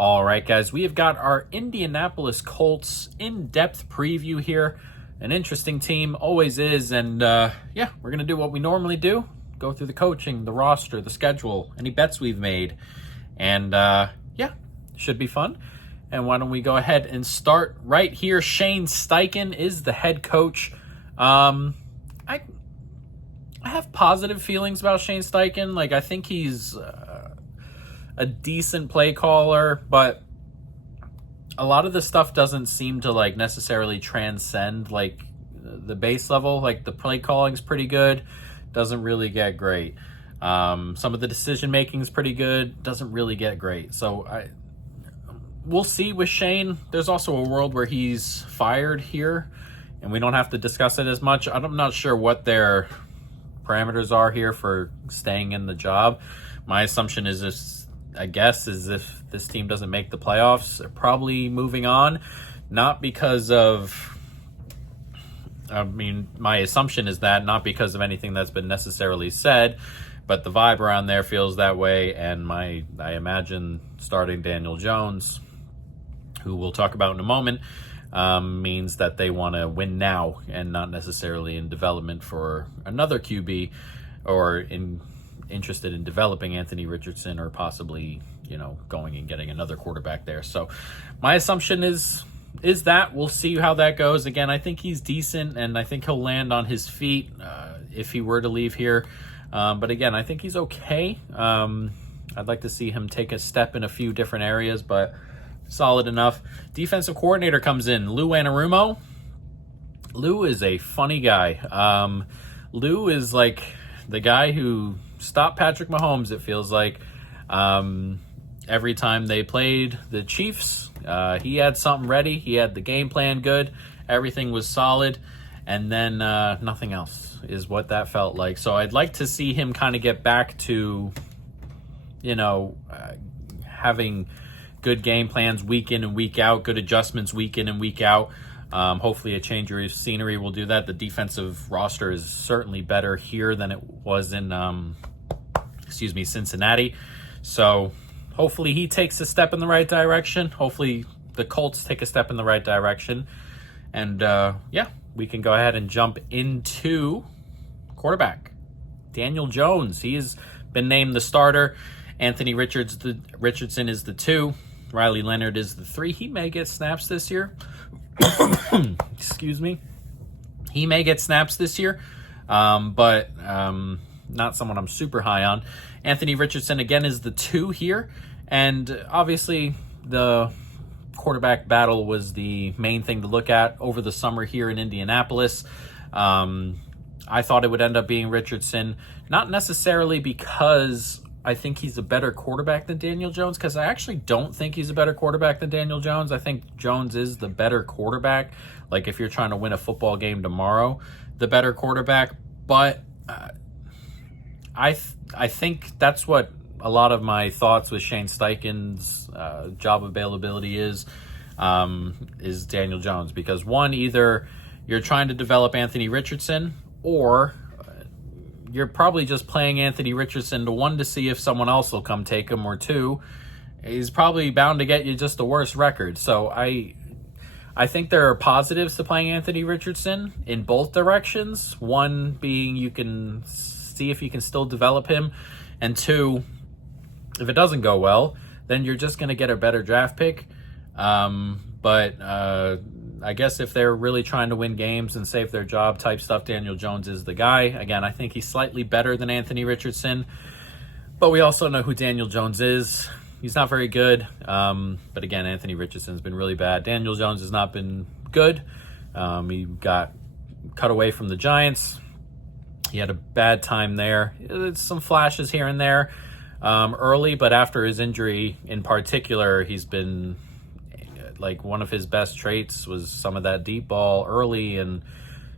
All right, guys, we have got our Indianapolis Colts in-depth preview here. An interesting team, always is, and yeah, we're going to do what we normally do. Go through the coaching, the roster, the schedule, any bets we've made, and yeah, should be fun. And why don't we go ahead and start right here. Shane Steichen is the head coach. I have positive feelings about Shane Steichen. Like, I think he's a decent play caller, but a lot of the stuff doesn't seem to like necessarily transcend like the base level. Like, the play calling's pretty good, doesn't really get great. Some of the decision making is pretty good, doesn't really get great. So we'll see with Shane. There's also a world where he's fired here, and we don't have to discuss it as much. I'm not sure what their parameters are here for staying in the job. My assumption is if this team doesn't make the playoffs, they're probably moving on. Not because of, my assumption is that not because of anything that's been necessarily said, but the vibe around there feels that way. And I imagine starting Daniel Jones, who we'll talk about in a moment, means that they want to win now and not necessarily in development for another QB or interested in developing Anthony Richardson or possibly, going and getting another quarterback there. So my assumption is that we'll see how that goes. Again, I think he's decent, and I think he'll land on his feet if he were to leave here. But again, I think he's okay. I'd like to see him take a step in a few different areas, but solid enough. Defensive coordinator comes in, Lou Anarumo. Lou is a funny guy. Lou is like the guy who stopped Patrick Mahomes, it feels like. Every time they played the Chiefs, he had something ready. He had the game plan good. Everything was solid. And then nothing else is what that felt like. So I'd like to see him kind of get back to, having good game plans week in and week out, good adjustments week in and week out. Hopefully a change of scenery will do that. The defensive roster is certainly better here than it was in, Cincinnati. So hopefully he takes a step in the right direction. Hopefully the Colts take a step in the right direction. And yeah, we can go ahead and jump into quarterback. Daniel Jones, he has been named the starter. Anthony Richardson is the 2. Riley Leonard is the 3. He may get snaps this year. Excuse me. He may get snaps this year, but not someone I'm super high on. Anthony Richardson, again, is the 2 here. And obviously, the quarterback battle was the main thing to look at over the summer here in Indianapolis. I thought it would end up being Richardson, not necessarily because I think he's a better quarterback than Daniel Jones, because I actually don't think he's a better quarterback than Daniel Jones. I think Jones is the better quarterback. Like, if you're trying to win a football game tomorrow, the better quarterback. But I think that's what a lot of my thoughts with Shane Steichen's job availability is Daniel Jones. Because one, either you're trying to develop Anthony Richardson, or you're probably just playing Anthony Richardson to see if someone else will come take him, or 2, he's probably bound to get you just a worse record. So I think there are positives to playing Anthony Richardson in both directions. One being you can see if you can still develop him, and 2, if it doesn't go well, then you're just going to get a better draft pick. But I guess if they're really trying to win games and save their job type stuff, Daniel Jones is the guy. Again, I think he's slightly better than Anthony Richardson, but we also know who Daniel Jones is. He's not very good. But again, Anthony Richardson's been really bad. Daniel Jones has not been good. He got cut away from the Giants. He had a bad time there. It's some flashes here and there early, but after his injury in particular, he's been like, one of his best traits was some of that deep ball early, and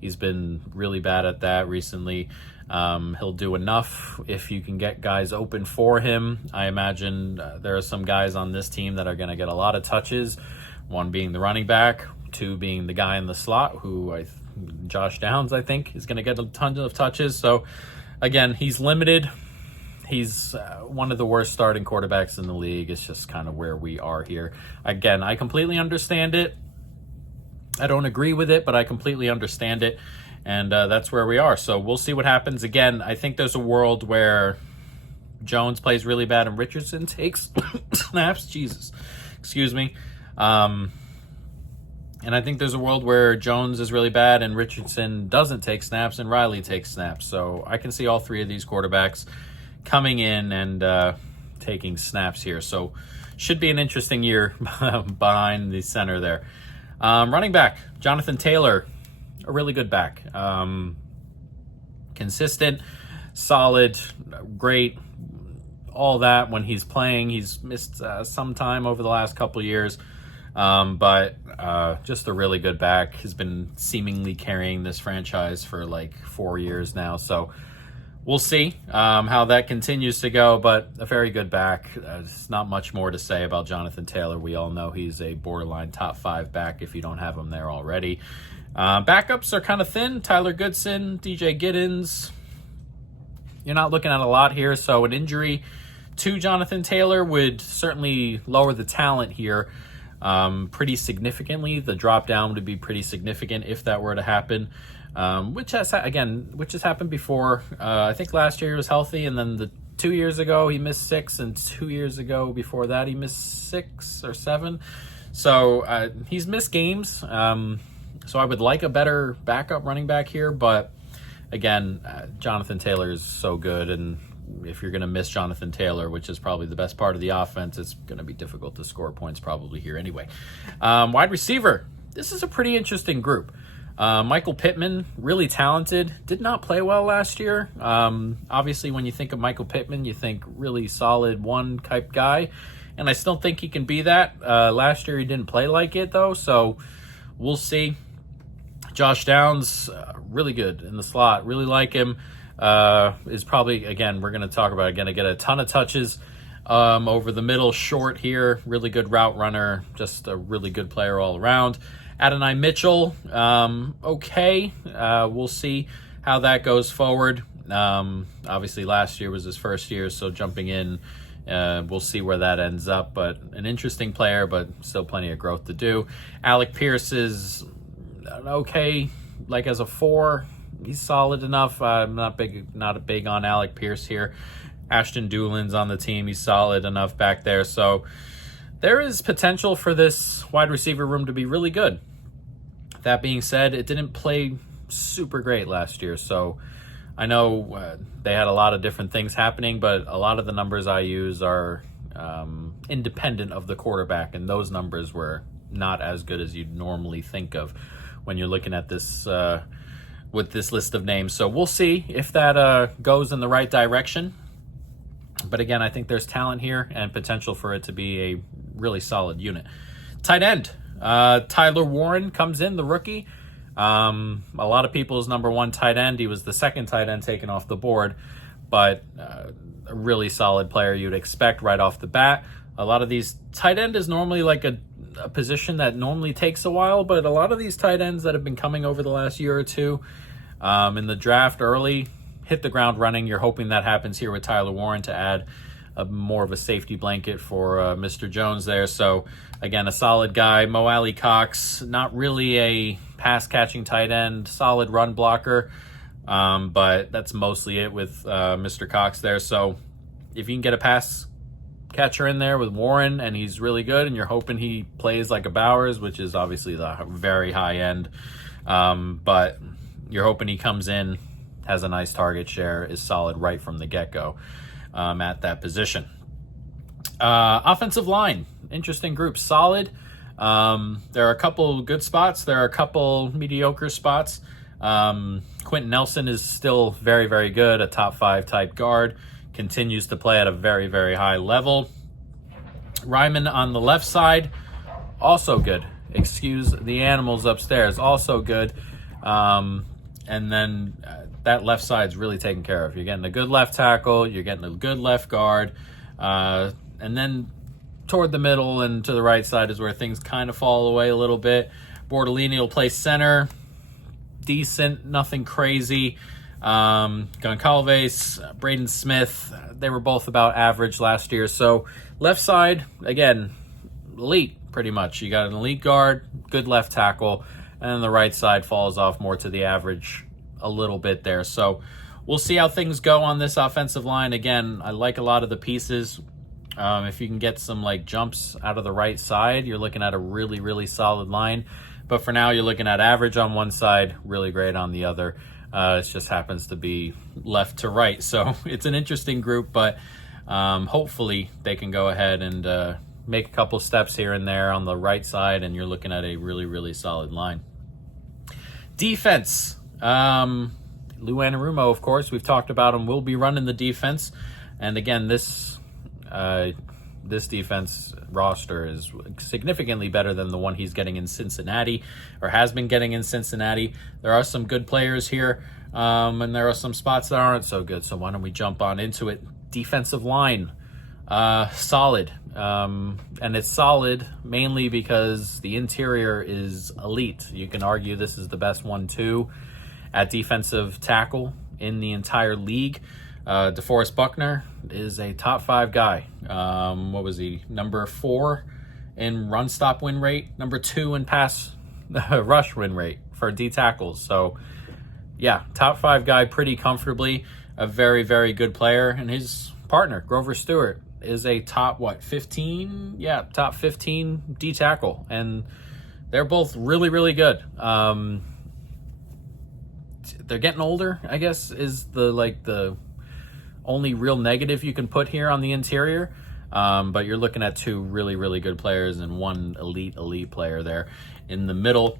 he's been really bad at that recently. He'll do enough if you can get guys open for him. I imagine there are some guys on this team that are going to get a lot of touches, one being the running back, 2 being the guy in the slot, who Josh Downs, I think, is going to get a ton of touches. So again, he's limited. he's one of the worst starting quarterbacks in the league. It's just kind of where we are here. Again, I completely understand it. I don't agree with it, but I completely understand it. And that's where we are. So we'll see what happens. Again, I think there's a world where Jones plays really bad and Richardson takes snaps. Jesus. Excuse me. And I think there's a world where Jones is really bad and Richardson doesn't take snaps and Riley takes snaps. So I can see all three of these quarterbacks coming in and taking snaps here. So should be an interesting year behind the center there. Running back, Jonathan Taylor, a really good back. Consistent, solid, great, all that when he's playing. He's missed some time over the last couple of years, but just a really good back. Has been seemingly carrying this franchise for like 4 years now. So we'll see how that continues to go, but a very good back. There's not much more to say about Jonathan Taylor. We all know he's a borderline top 5 back if you don't have him there already. Backups are kind of thin. Tyler Goodson, DJ Giddens. You're not looking at a lot here, so an injury to Jonathan Taylor would certainly lower the talent here pretty significantly. The drop down would be pretty significant if that were to happen. Which has happened before. I think last year he was healthy, and then 2 years ago he missed 6, and 2 years ago before that he missed 6 or 7. So he's missed games. So I would like a better backup running back here, but again, Jonathan Taylor is so good, and if you're going to miss Jonathan Taylor, which is probably the best part of the offense, it's going to be difficult to score points probably here anyway. Wide receiver, this is a pretty interesting group. Michael Pittman, really talented, did not play well last year. Obviously, when you think of Michael Pittman, you think really solid one type guy, and I still think he can be that. Last year he didn't play like it though, so we'll see. Josh Downs, really good in the slot, really like him. Is probably, again, we're going to talk about it, going to get a ton of touches over the middle, short here, really good route runner, just a really good player all around. Adonai Mitchell, okay. We'll see how that goes forward. Obviously, last year was his first year, so jumping in, we'll see where that ends up. But an interesting player, but still plenty of growth to do. Alec Pierce is okay, like as a 4. He's solid enough. I'm not big on Alec Pierce here. Ashton Doolin's on the team. He's solid enough back there. So there is potential for this wide receiver room to be really good. That being said, it didn't play super great last year. So I know they had a lot of different things happening, but a lot of the numbers I use are independent of the quarterback, and those numbers were not as good as you'd normally think of when you're looking at this with this list of names. So we'll see if that goes in the right direction. But again, I think there's talent here and potential for it to be a really solid unit. Tight end, Tyler Warren comes in, the rookie. A lot of people's number 1 tight end. He was the second tight end taken off the board, but a really solid player you'd expect right off the bat. A lot of these tight end is normally like a position that normally takes a while, but a lot of these tight ends that have been coming over the last year or two in the draft early hit the ground running. You're hoping that happens here with Tyler Warren to add more of a safety blanket for Mr. Jones there. So again, a solid guy. Mo Alley Cox, not really a pass catching tight end, solid run blocker, but that's mostly it with Mr. Cox there. So if you can get a pass catcher in there with Warren and he's really good, and you're hoping he plays like a Bowers, which is obviously the very high end, but you're hoping he comes in, has a nice target share, is solid right from the get-go at that position. Offensive line, interesting group, solid. There are a couple good spots, there are a couple mediocre spots. Quentin Nelson is still very, very good, a top 5 type guard, continues to play at a very, very high level. Ryman on the left side, also good. Excuse the animals upstairs, also good. And then that left side's really taken care of. You're getting a good left tackle, you're getting a good left guard, and then toward the middle and to the right side is where things kind of fall away a little bit. Bordolini will play center, decent, nothing crazy. Goncalves, Braden Smith, they were both about average last year. So left side, again, elite pretty much. You got an elite guard, good left tackle, and then the right side falls off more to the average a little bit there. So we'll see how things go on this offensive line. Again, I like a lot of the pieces. If you can get some like jumps out of the right side, you're looking at a really, really solid line. But for now, you're looking at average on one side, really great on the other. It just happens to be left to right. So it's an interesting group, but hopefully they can go ahead and make a couple steps here and there on the right side, and you're looking at a really, really solid line. Defense. Lou Anarumo, of course, we've talked about him, will be running the defense. And again, this defense roster is significantly better than the one he's getting in Cincinnati, or has been getting in Cincinnati. There are some good players here, and there are some spots that aren't so good. So why don't we jump on into it? Defensive line, solid. And it's solid mainly because the interior is elite. You can argue this is the best 1-2 at defensive tackle in the entire league. DeForest Buckner is a top 5 guy. What was he? Number 4 in run stop win rate, number 2 in pass rush win rate for D tackles. So yeah, top 5 guy pretty comfortably. A very, very good player. And his partner, Grover Stewart, is a top 15? Yeah, top 15 D tackle. And they're both really, really good. They're getting older, I guess, is the only real negative you can put here on the interior. But you're looking at 2 really, really good players and 1 elite player there in the middle.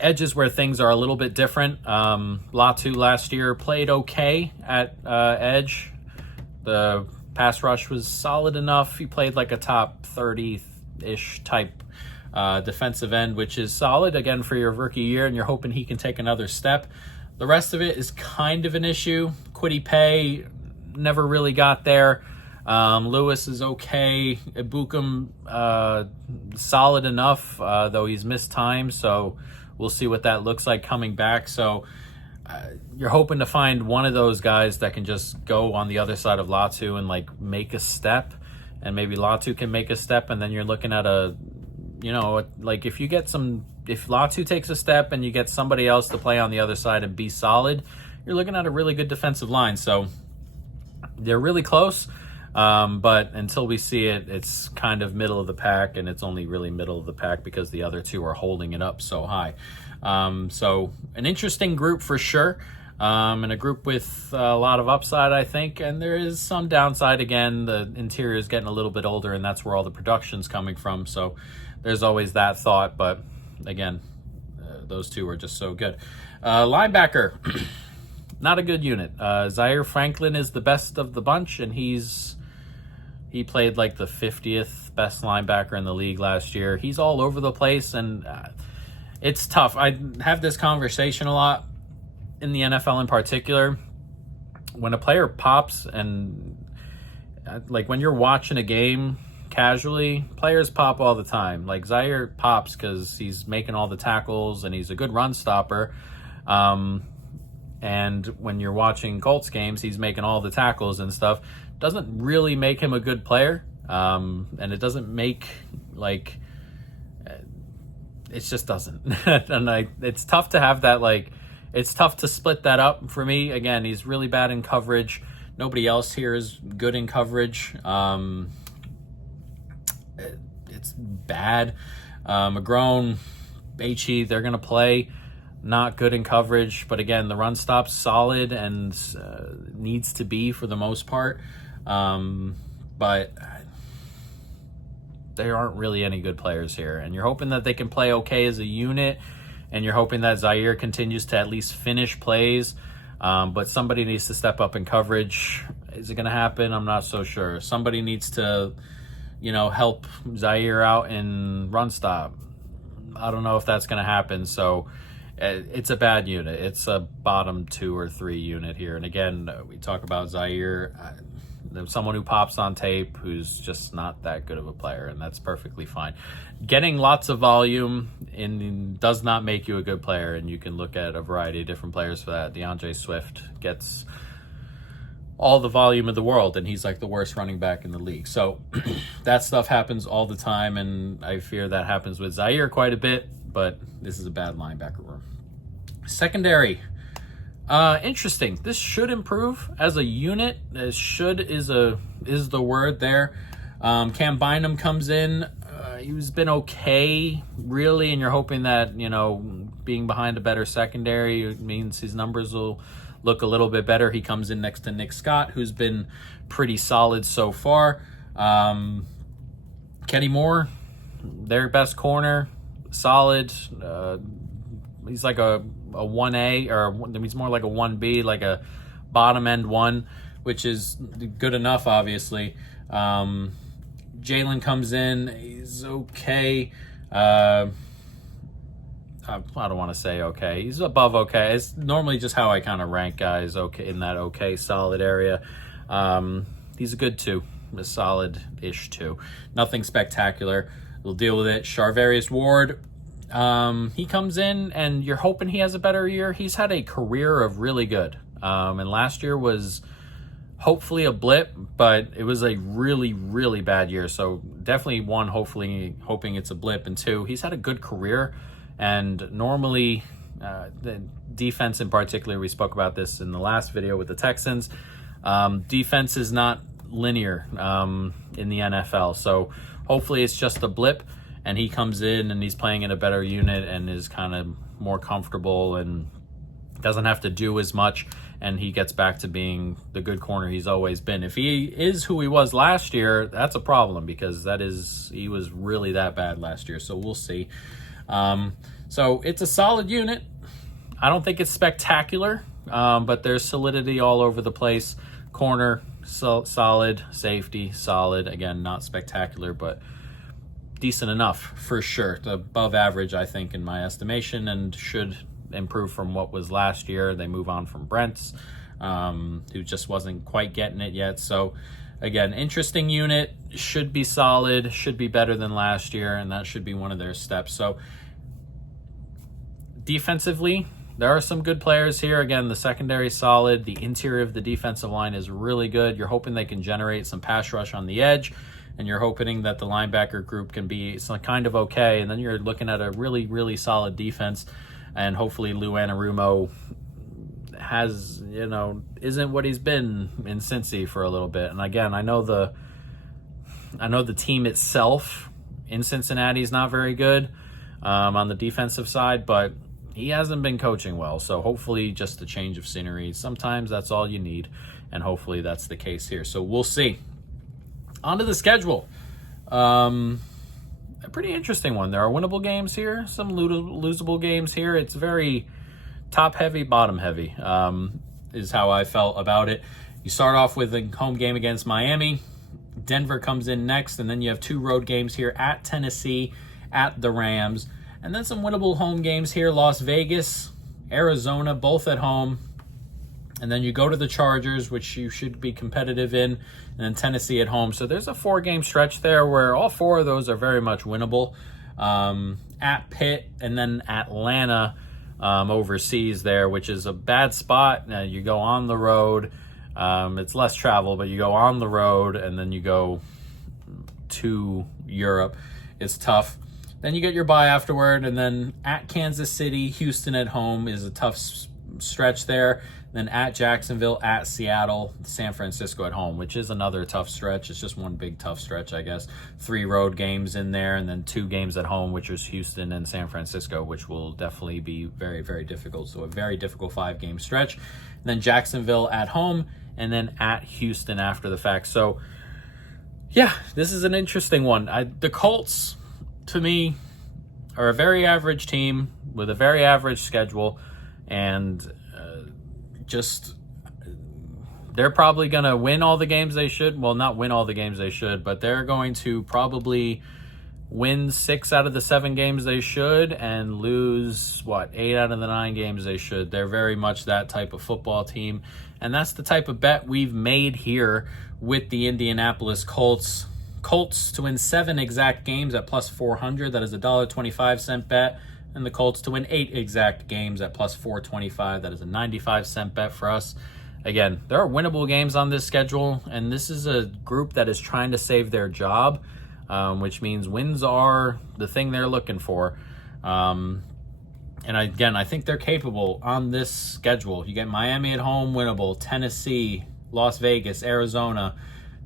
Edges where things are a little bit different. Latu last year played okay at edge. The pass rush was solid enough. He played like a top 30-ish type defensive end, which is solid, again, for your rookie year, and you're hoping he can take another step. The rest of it is kind of an issue. Kwity Paye never really got there. Lewis is okay. Ibukum, solid enough, though he's missed time, so we'll see what that looks like coming back. So you're hoping to find one of those guys that can just go on the other side of Latu and like make a step, and maybe Latu can make a step, and then you're looking at like if Latu takes a step and you get somebody else to play on the other side and be solid, you're looking at a really good defensive line. So they're really close, but until we see it, it's kind of middle of the pack, and it's only really middle of the pack because the other 2 are holding it up so high. So an interesting group for sure, and a group with a lot of upside, I think, and there is some downside. Again, the interior is getting a little bit older, and that's where all the production's coming from, so there's always that thought. But again, those 2 are just so good. Linebacker, not a good unit. Zaire Franklin is the best of the bunch, and he played like the 50th best linebacker in the league last year. He's all over the place, and it's tough. I have this conversation a lot in the NFL in particular. When a player pops, and like when you're watching a game casually, players pop all the time. Like Zaire pops because he's making all the tackles and he's a good run stopper. And when you're watching Colts games, he's making all the tackles and stuff. Doesn't really make him a good player. And it doesn't make it just doesn't. And it's tough to have that, it's tough to split that up for me. Again, he's really bad in coverage. Nobody else here is good in coverage. It's bad. McGrone, H.E., they're going to play. Not good in coverage. But again, the run stop's solid and needs to be for the most part. But there aren't really any good players here. And you're hoping that they can play okay as a unit. And you're hoping that Zaire continues to at least finish plays. But somebody needs to step up in coverage. Is it going to happen? I'm not so sure. Somebody needs to, help Zaire out in run stop. I don't know if that's going to happen. So it's a bad unit. It's a bottom 2 or 3 unit here. And again, we talk about Zaire. someone who pops on tape who's just not that good of a player, and that's perfectly fine. Getting lots of volume does not make you a good player, and you can look at a variety of different players for that. DeAndre Swift gets all the volume of the world, and he's like the worst running back in the league. So that stuff happens all the time, and I fear that happens with Zaire quite a bit, but this is a bad linebacker room. Secondary. Interesting. This should improve as a unit. Should is the word there. Cam Bynum comes in. He's been okay, really, and you're hoping that, being behind a better secondary means his numbers will look a little bit better. He comes in next to Nick Scott, who's been pretty solid so far. Kenny Moore, their best corner, solid. He's like a 1A, or he's more like a 1B, like a bottom end 1, which is good enough, obviously. Jalen comes in, he's okay. I don't want to say okay. He's above okay. It's normally just how I kind of rank guys, okay, in that okay, solid area. He's a good 2, a solid-ish 2. Nothing spectacular. We'll deal with it. Charvarius Ward, he comes in, and you're hoping he has a better year. He's had a career of really good. And last year was hopefully a blip, but it was a really, really bad year. So definitely, 1, hoping it's a blip, and 2, he's had a good career. And normally, the defense in particular, we spoke about this in the last video with the Texans, defense is not linear in the NFL. So hopefully it's just a blip, and he comes in and he's playing in a better unit and is kind of more comfortable and doesn't have to do as much, and he gets back to being the good corner he's always been. If he is who he was last year, that's a problem, because he was really that bad last year. So we'll see. So it's a solid unit. I don't think it's spectacular, but there's solidity all over the place. Corner, solid. Safety, solid. Again, not spectacular, but decent enough for sure. Above average, I think, in my estimation, and should improve from what was last year. They move on from Brent's, who just wasn't quite getting it yet. So again, interesting unit, should be solid, should be better than last year, and that should be one of their steps. So defensively, there are some good players here. Again, the secondary is solid. The interior of the defensive line is really good. You're hoping they can generate some pass rush on the edge, and you're hoping that the linebacker group can be kind of okay. And then you're looking at a really, really solid defense, and hopefully Lou Anarumo isn't what he's been in Cincy for a little bit. And again, I know the team itself in Cincinnati is not very good on the defensive side, but he hasn't been coaching well. So hopefully just a change of scenery. Sometimes that's all you need, and hopefully that's the case here. So we'll see. On to the schedule. A pretty interesting one. There are winnable games here, some losable games here. It's very top-heavy, bottom-heavy, is how I felt about it. You start off with a home game against Miami. Denver comes in next, and then you have 2 road games here at Tennessee, at the Rams. And then some winnable home games here, Las Vegas, Arizona, both at home. And then you go to the Chargers, which you should be competitive in, and then Tennessee at home. So there's a 4-game stretch there where all 4 of those are very much winnable. At Pitt, and then Atlanta overseas there, which is a bad spot. You go on the road. It's less travel, but you go on the road, and then you go to Europe. It's tough. Then you get your bye afterward, and then at Kansas City, Houston at home is a tough stretch there. Then at Jacksonville, at Seattle, San Francisco at home, which is another tough stretch. It's just one big tough stretch, I guess. 3 road games in there, and then 2 games at home, which is Houston and San Francisco, which will definitely be very, very difficult. So a very difficult 5-game stretch. And then Jacksonville at home, and then at Houston after the fact. So, yeah, this is an interesting one. The Colts, to me, are a very average team with a very average schedule, and they're probably going to win all the games they should. Well, not win all the games they should, but they're going to probably win 6 out of the 7 games they should and lose, 8 out of the 9 games they should. They're very much that type of football team, And that's the type of bet we've made here with the Indianapolis Colts. Colts to win 7 exact games at plus 400. That is a $1.25 bet. And the Colts to win 8 exact games at plus 425. That is a 95-cent bet for us. Again, there are winnable games on this schedule, and this is a group that is trying to save their job, which means wins are the thing they're looking for. And again, I think they're capable on this schedule. You get Miami at home, winnable. Tennessee, Las Vegas, Arizona.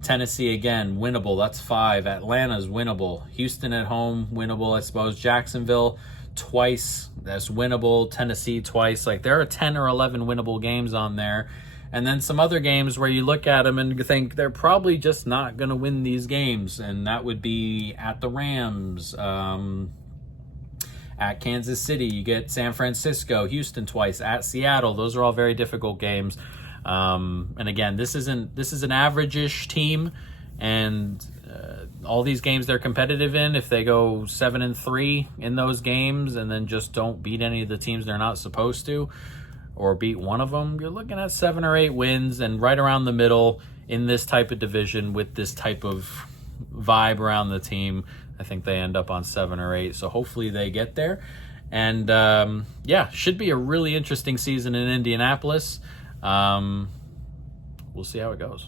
Tennessee again, winnable. That's 5. Atlanta's winnable. Houston at home, winnable, I suppose. Jacksonville twice, that's winnable. Tennessee twice. Like, there are 10 or 11 winnable games on there. And then some other games where you look at them and you think they're probably just not going to win these games. And that would be at the Rams, at Kansas City. You get San Francisco, Houston twice, at Seattle. Those are all very difficult games. And again, this is an average-ish team. And all these games they're competitive in, if they go 7-3 in those games and then just don't beat any of the teams they're not supposed to, or beat one of them, you're looking at 7 or 8 wins, and right around the middle in this type of division with this type of vibe around the team, I think they end up on 7 or 8. So hopefully they get there. And yeah, should be a really interesting season in Indianapolis. We'll see how it goes.